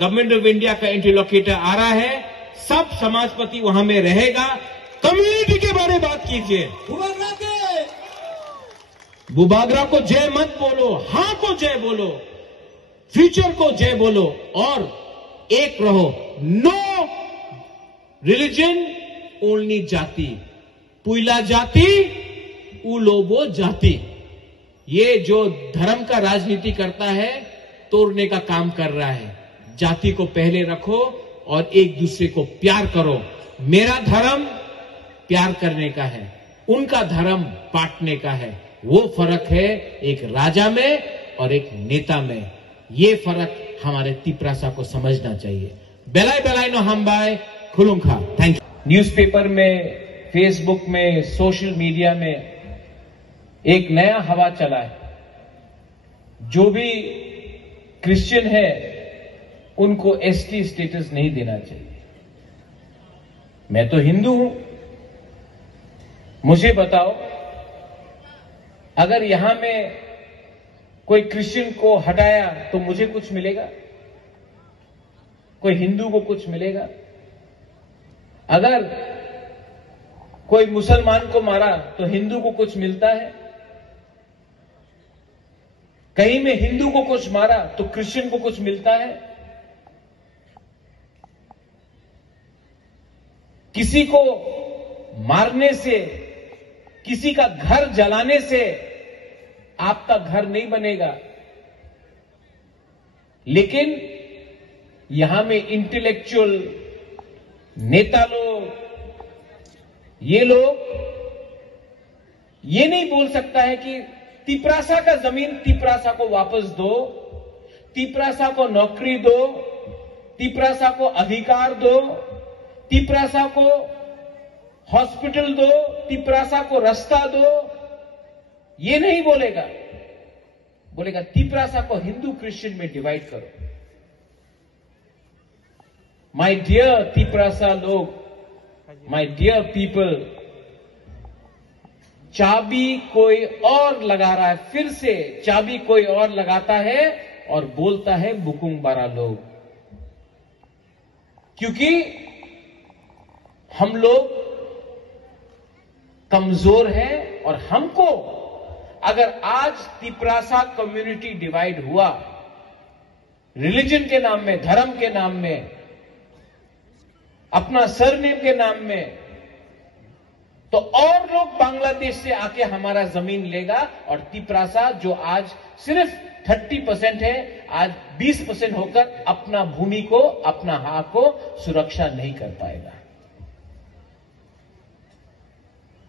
Government of India का interlocutor आ रहा है, सब समाजपति वहां में रहेगा। कम्युनिटी के बारे में बात कीजिए। बुबागरा को जय मत बोलो, हां को जय बोलो, फ्यूचर को जय बोलो और एक रहो। नो रिलीजन ओनली जाति, पुइला जाति उलोबो जाति। ये जो धर्म का राजनीति करता है तोड़ने का काम कर रहा है। जाति को पहले रखो और एक दूसरे को प्यार करो। मेरा धर्म प्यार करने का है, उनका धर्म बांटने का है। वो फर्क है एक राजा में और एक नेता में। ये फर्क हमारे तिपरासा को समझना चाहिए। बेलाई बेलाई नो हम बाय खुलुंखा। Thank you. न्यूज़पेपर में, फेसबुक में, सोशल मीडिया में एक नया हवा चला है। जो भी क्रिश्चियन है उनको एसटी स्टेटस नहीं देना चाहिए। मैं तो हिंदू हूं, मुझे बताओ, अगर यहां में कोई क्रिश्चियन को हटाया तो मुझे कुछ मिलेगा? कोई हिंदू को कुछ मिलेगा? अगर कोई मुसलमान को मारा तो हिंदू को कुछ मिलता है? कहीं में हिंदू को कुछ मारा तो क्रिश्चियन को कुछ मिलता है? किसी को मारने से, किसी का घर जलाने से आपका घर नहीं बनेगा। लेकिन यहां में इंटेलेक्चुअल नेता लोग, ये लोग ये नहीं बोल सकता है कि तिपरासा का जमीन तिपरासा को वापस दो, तिपरासा को नौकरी दो, तिपरासा को अधिकार दो, तिपरासा को हॉस्पिटल दो, तिपरासा को रास्ता दो। ये नहीं बोलेगा। बोलेगा तिपरासा को हिंदू क्रिश्चियन में डिवाइड करो। माय डियर तिपरासा लोग, माय डियर पीपल, चाबी कोई और लगा रहा है। फिर से चाबी कोई और लगाता है और बोलता है बुकुंग बारा लोग। क्योंकि हम लोग कमजोर हैं और हमको अगर आज तिपरासा कम्युनिटी डिवाइड हुआ रिलीजन के नाम में, धर्म के नाम में, अपना सरनेम के नाम में, तो और लोग बांग्लादेश से आके हमारा जमीन लेगा और तिपरासा जो आज सिर्फ 30% है, आज 20% होकर अपना भूमि को, अपना हक को सुरक्षा नहीं कर पाएगा।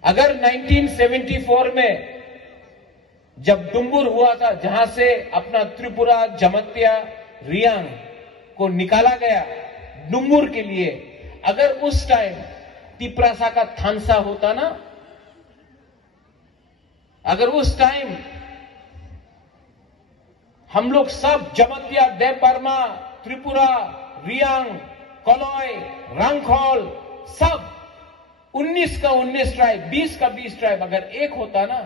अगर 1974 में जब डुम्बुर हुआ था, जहां से अपना त्रिपुरा, जमत्या, रियांग को निकाला गया डुम्बुर के लिए, अगर उस टाइम तिपरासा का थानसा होता ना, अगर उस टाइम हम लोग सब जमत्या, देव बर्मा, त्रिपुरा, रियांग, कलॉय, रंगखोल, सब 19 का 19 ट्राइब, 20 का 20 ट्राइब अगर एक होता ना,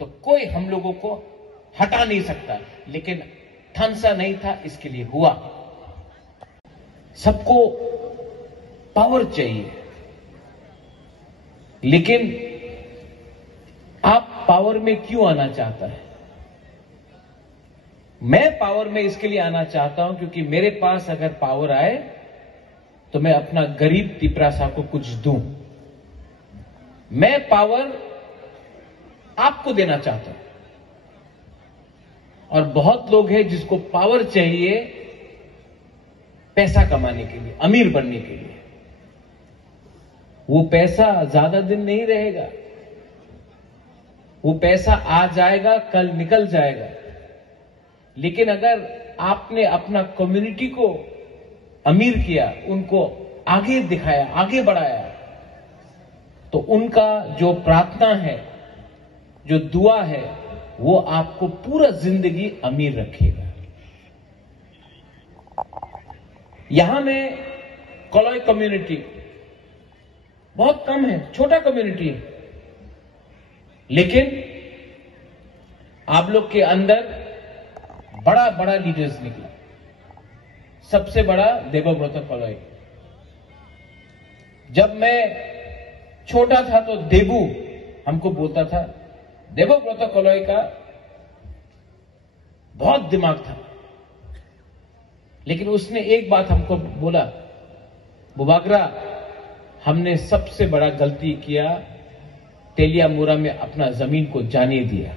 तो कोई हम लोगों को हटा नहीं सकता। लेकिन थानसा नहीं था, इसके लिए हुआ। सबको पावर चाहिए, लेकिन आप पावर में क्यों आना चाहता है? मैं पावर में इसके लिए आना चाहता हूं क्योंकि मेरे पास अगर पावर आए तो मैं अपना गरीब तिपरासा को कुछ दूं। मैं पावर आपको देना चाहता हूं। और बहुत लोग हैं जिसको पावर चाहिए पैसा कमाने के लिए, अमीर बनने के लिए। वो पैसा ज्यादा दिन नहीं रहेगा, वो पैसा आ जाएगा, कल निकल जाएगा। लेकिन अगर आपने अपना कम्युनिटी को अमीर किया, उनको आगे दिखाया, आगे बढ़ाया, तो उनका जो प्रार्थना है, जो दुआ है, वो आपको पूरा जिंदगी अमीर रखेगा। यहां में कलॉय कम्युनिटी बहुत कम है, छोटा कम्युनिटी है, लेकिन आप लोग के अंदर बड़ा बड़ा लीडर्स निकला। सबसे बड़ा देवव्रत कॉलोई। जब मैं छोटा था तो देबू हमको बोलता था। देवव्रत कॉलोई का बहुत दिमाग था, लेकिन उसने एक बात हमको बोला, बुबागरा, हमने सबसे बड़ा गलती किया, तेलियामुरा में अपना जमीन को जाने दिया।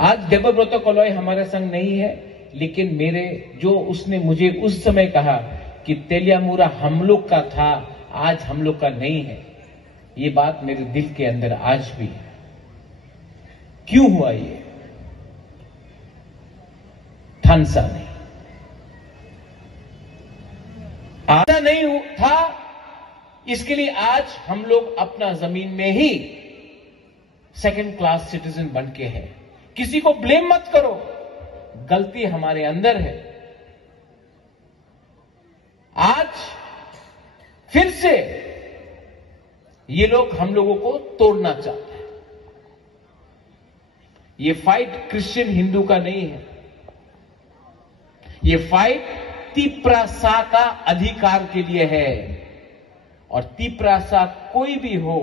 आज देवव्रत कॉलोई हमारे संग नहीं है, लेकिन मेरे जो उसने मुझे उस समय कहा कि तेलियामुरा हम लोग का था, आज हम लोग का नहीं है, ये बात मेरे दिल के अंदर आज भी है। क्यों हुआ ये? थानसा नहीं, आधा नहीं था, इसके लिए आज हम लोग अपना जमीन में ही सेकंड क्लास सिटीजन बन के हैं। किसी को ब्लेम मत करो, गलती हमारे अंदर है। आज फिर से ये लोग हम लोगों को तोड़ना चाहते हैं। ये फाइट क्रिश्चियन हिंदू का नहीं है, ये फाइट तिप्रासा का अधिकार के लिए है। और तिप्रासा कोई भी हो,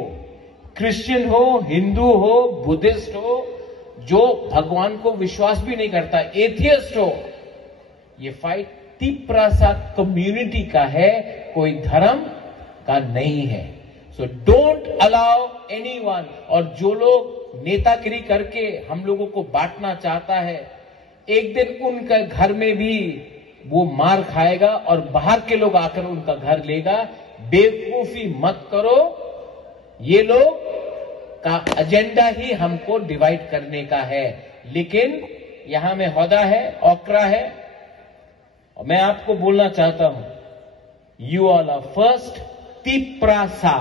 क्रिश्चियन हो, हिंदू हो, बुद्धिस्ट हो, जो भगवान को विश्वास भी नहीं करता, एथियस्ट हो, ये फाइट तिप्रासा कम्युनिटी का है, कोई धर्म का नहीं है। So don't allow anyone. और जो लोग नेतागिरी करके हम लोगों को बांटना चाहता है, एक दिन उनके घर में भी वो मार खाएगा और बाहर के लोग आकर उनका घर लेगा। बेवकूफी मत करो, ये लोग का एजेंडा ही हमको डिवाइड करने का है। लेकिन यहां में होदा है, ओकरा है, और मैं आपको बोलना चाहता हूं, you all are first Tiprasa,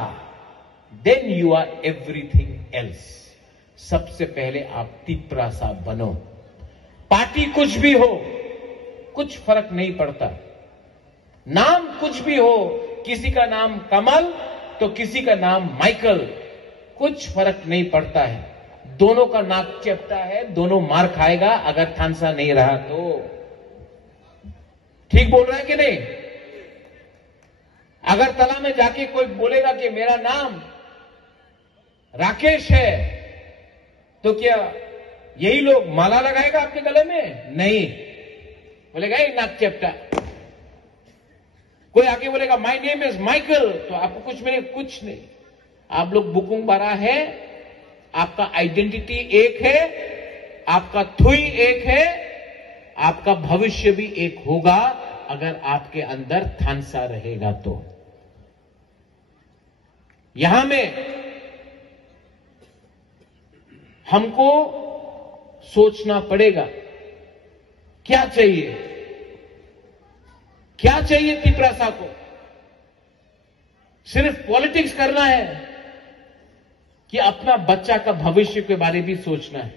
then you are everything else. सबसे पहले आप तिप्रासा बनो। पार्टी कुछ भी हो, कुछ फर्क नहीं पड़ता, नाम कुछ भी हो, किसी का नाम कमल तो किसी का नाम माइकल, कुछ फर्क नहीं पड़ता है। दोनों का नाक चेपटा है, दोनों मार खाएगा अगर थानसा नहीं रहा तो। ठीक बोल रहा है कि नहीं? अगर तला में जाके कोई बोलेगा कि मेरा नाम राकेश है, तो क्या यही लोग माला लगाएगा आपके गले में? नहीं, बोलेगा ये नाक चेपटा। कोई आके बोलेगा माय नेम इज माइकल, तो आपको कुछ मिले? कुछ नहीं। आप लोग बुकुंग बारा है, आपका आइडेंटिटी एक है, आपका थुई एक है, आपका भविष्य भी एक होगा अगर आपके अंदर थानसा रहेगा तो। यहां में हमको सोचना पड़ेगा क्या चाहिए, क्या चाहिए तिप्रासा को? सिर्फ पॉलिटिक्स करना है कि अपना बच्चा का भविष्य के बारे में सोचना है?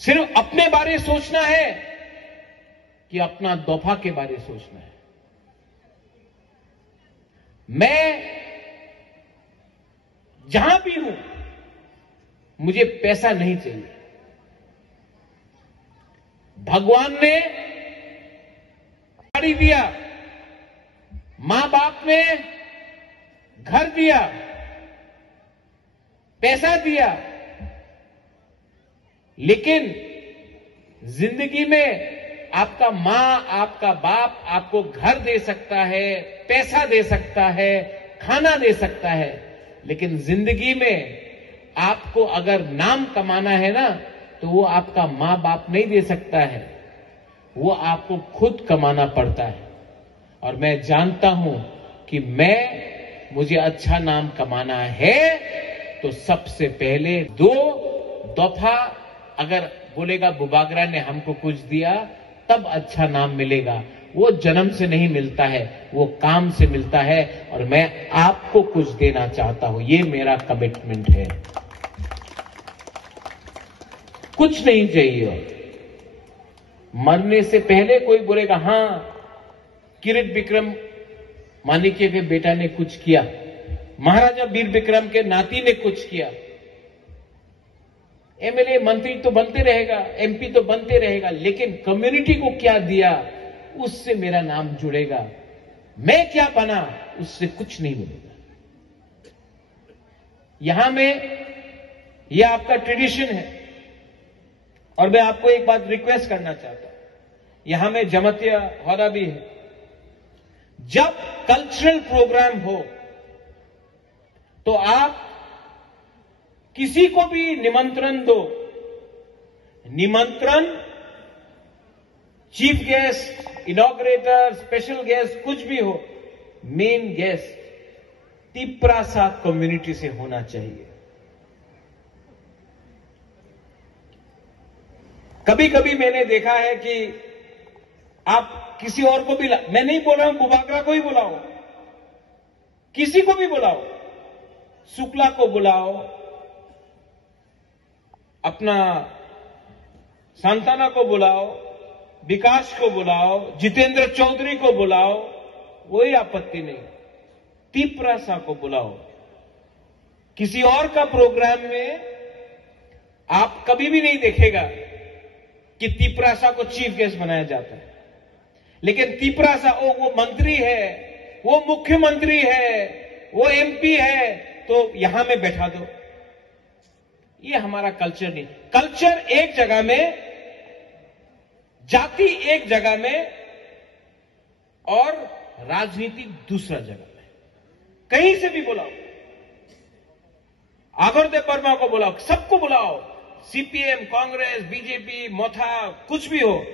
सिर्फ अपने बारे सोचना है कि अपना दोफा के बारे सोचना है? मैं जहां भी हूं, मुझे पैसा नहीं चाहिए। भगवान ने गाड़ी दिया, मां बाप ने घर दिया, पैसा दिया, लेकिन जिंदगी में आपका मां, आपका बाप आपको घर दे सकता है, पैसा दे सकता है, खाना दे सकता है, लेकिन जिंदगी में आपको अगर नाम कमाना है ना, तो वो आपका मां बाप नहीं दे सकता है, वो आपको खुद कमाना पड़ता है। और मैं जानता हूं कि मुझे अच्छा नाम कमाना है तो सबसे पहले 2 दफा अगर बोलेगा बुबागरा ने हमको कुछ दिया, तब अच्छा नाम मिलेगा। वो जन्म से नहीं मिलता है, वो काम से मिलता है। और मैं आपको कुछ देना चाहता हूं, ये मेरा कमिटमेंट है। कुछ नहीं चाहिए। मरने से पहले कोई बोलेगा हां किरीट विक्रम माणिक्य के बेटा ने कुछ किया, महाराजा वीर विक्रम के नाती ने कुछ किया, एमएलए मंत्री तो बनते रहेगा, एमपी तो बनते रहेगा, लेकिन कम्युनिटी को क्या दिया उससे मेरा नाम जुड़ेगा। मैं क्या बना उससे कुछ नहीं मिलेगा। यहां में यह आपका ट्रेडिशन है और मैं आपको एक बात रिक्वेस्ट करना चाहता हूं, यहां में जमातिया होदा भी है। जब कल्चरल प्रोग्राम हो तो आप किसी को भी निमंत्रण दो। निमंत्रण चीफ गेस्ट, इनॉग्रेटर, स्पेशल गेस्ट कुछ भी हो, मेन गेस्ट तिप्रासा कम्युनिटी से होना चाहिए। कभी कभी मैंने देखा है कि आप किसी और को भी मैं नहीं बोल रहा हूं बुबागरा को ही बुलाओ, किसी को भी बुलाओ, शुक्ला को बुलाओ, अपना सांताना को बुलाओ, विकास को बुलाओ, जितेंद्र चौधरी को बुलाओ, कोई आपत्ति नहीं। तिप्रासा को बुलाओ। किसी और का प्रोग्राम में आप कभी भी नहीं देखेगा कि तिप्रासा को चीफ गेस्ट बनाया जाता है, लेकिन तिप्रासा वो मंत्री है, वो मुख्यमंत्री है, वो एमपी है, तो यहां में बैठा दो। ये हमारा कल्चर नहीं। कल्चर एक जगह में, जाति एक जगह में और राजनीति दूसरा जगह में। कहीं से भी बुलाओ, आगरदेव वर्मा को बुलाओ, सबको बुलाओ, सीपीएम, कांग्रेस, बीजेपी, मोथा, कुछ भी हो,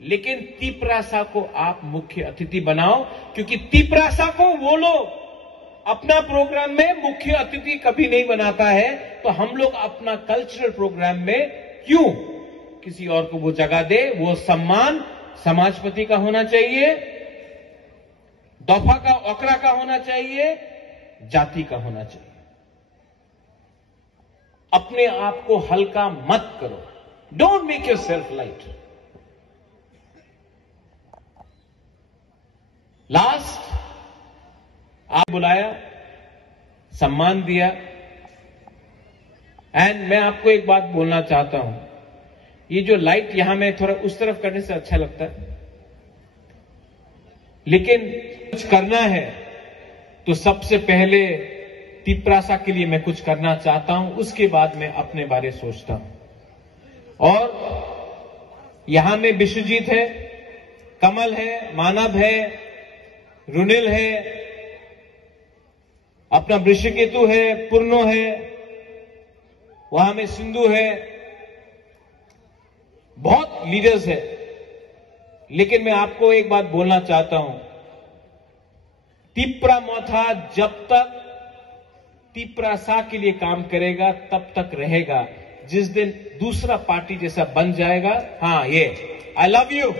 लेकिन तिप्रासा को आप मुख्य अतिथि बनाओ, क्योंकि तिप्रासा को वो लोग अपना प्रोग्राम में मुख्य अतिथि कभी नहीं बनाता है, तो हम लोग अपना कल्चरल प्रोग्राम में क्यों किसी और को वो जगह दे। वो सम्मान समाजपति का होना चाहिए, दफा का, ओकरा का होना चाहिए, जाति का होना चाहिए। अपने आप को हल्का मत करो। Don't make yourself light. Last आप बुलाया, सम्मान दिया, एंड मैं आपको एक बात बोलना चाहता हूं, ये जो लाइट यहां में थोड़ा उस तरफ करने से अच्छा लगता है, लेकिन कुछ करना है तो सबसे पहले तिप्रासा के लिए मैं कुछ करना चाहता हूं, उसके बाद मैं अपने बारे सोचता हूं। और यहां में विश्वजीत है, कमल है, मानव है, रुनिल है, अपना वृषकेतु है, पूर्णो है, वहां में सिंधु है, बहुत लीडर्स है। लेकिन मैं आपको एक बात बोलना चाहता हूं, तिप्रा मोथा जब तक तिप्रासा के लिए काम करेगा तब तक रहेगा। जिस दिन दूसरा पार्टी जैसा बन जाएगा, हाँ ये आई लव यू।